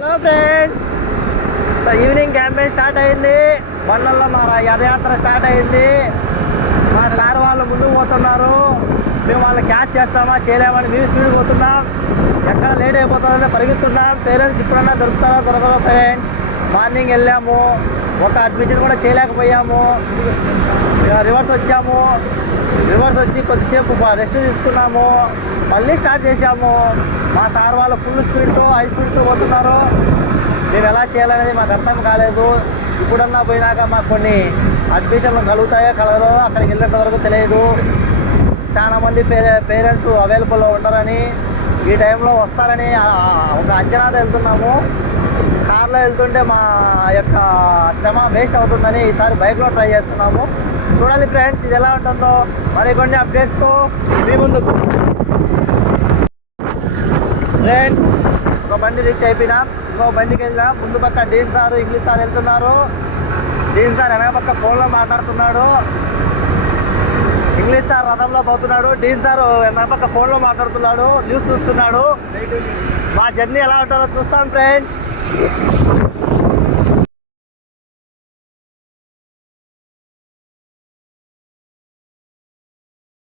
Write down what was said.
Hello friends, so evening campaign start అయింది. బండ్లలో మా రథయాత్ర start అయింది. మా సార్ వాళ్ళు ముందుకు పోతున్నారు. మేము వాళ్ళు క్యాచ్ చేస్తామా చేయలేమని మేము స్పీడ్ పోతున్నాం. ఎక్కడ లేట్ అయిపోతుందని పరిగెత్తున్నాం. పేరెంట్స్ ఇప్పుడన్నా దొరకరో పేరెంట్స్. మార్నింగ్ వెళ్ళాము, ఒక అడ్మిషన్ కూడా చేయలేకపోయాము. రివర్స్ వచ్చి కొద్దిసేపు రెస్ట్ తీసుకున్నాము. మళ్ళీ స్టార్ట్ చేసాము. మా సార్ వాళ్ళు ఫుల్ స్పీడ్తో హై స్పీడ్తో పోతున్నారు. మేము ఎలా చేయాలనేది మాకు అర్థం కాలేదు. ఇప్పుడన్నా పోయినాక మాకు కొన్ని అడ్మిషన్లు కలగదో అక్కడికి వెళ్ళేంత వరకు తెలియదు. చాలామంది పేరెంట్స్ అవైలబుల్లో ఉండరని, ఈ టైంలో వస్తారని ఒక అంచనాతో వెళ్తున్నాము. కార్లో వెళ్తుంటే మా యొక్క శ్రమ వేస్ట్ అవుతుందని ఈసారి బైక్లో ట్రై చేస్తున్నాము. చూడాలి ఫ్రెండ్స్, ఇది ఎలా ఉంటుందో. మరికొన్ని అప్డేట్స్తో మీ ముందుకు. ఫ్రెండ్స్, ఒక బండి రీచ్ అయిపోయినాం. ఇంకో బండికి వెళ్ళినాం. ముందు పక్క డీన్ సార్, ఇంగ్లీష్ సార్ వెళ్తున్నారు. డీన్ సార్ వెనక పక్క ఫోన్లో మాట్లాడుతున్నాడు. ఇంగ్లీష్ సార్ రథంలో పోతున్నాడు. డీన్ సార్ వెనక పక్క ఫోన్లో మాట్లాడుతున్నాడు, న్యూస్ చూస్తున్నాడు. మా జర్నీ ఎలా ఉంటుందో చూస్తాం ఫ్రెండ్స్.